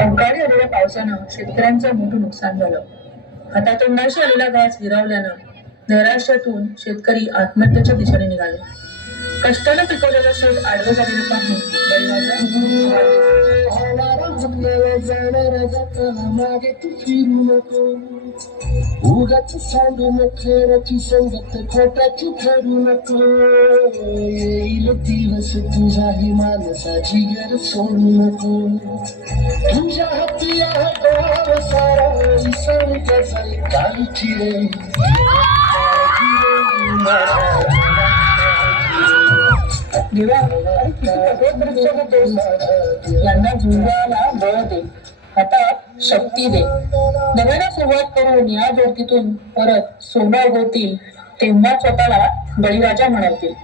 अवकाळी आलेल्या पावसानं शेतकऱ्यांचं मोठं नुकसान झालं. हातातोंडाशी आलेला घास हिरावल्यानं नैराश्यातून शेतकरी आत्महत्येच्या दिशेने निघाले. कष्टानं पिकवलेलं शेत आडवं झालेलं पाहून उगाच सांडू नखराची संगत खोटाची ठरू नको. येईल दिवस तुझाही मानसाची गर सोडू नको. तुझ्या हाती आहे सारा विसरू जाईल कालची रे. यांना जीवाला बळ दे, हातात शक्ती दे. नव्यानं सुरुवात करून या ज्योतीतून परत सोना होतील तेव्हा स्वतःला बळीराजा म्हणावतील.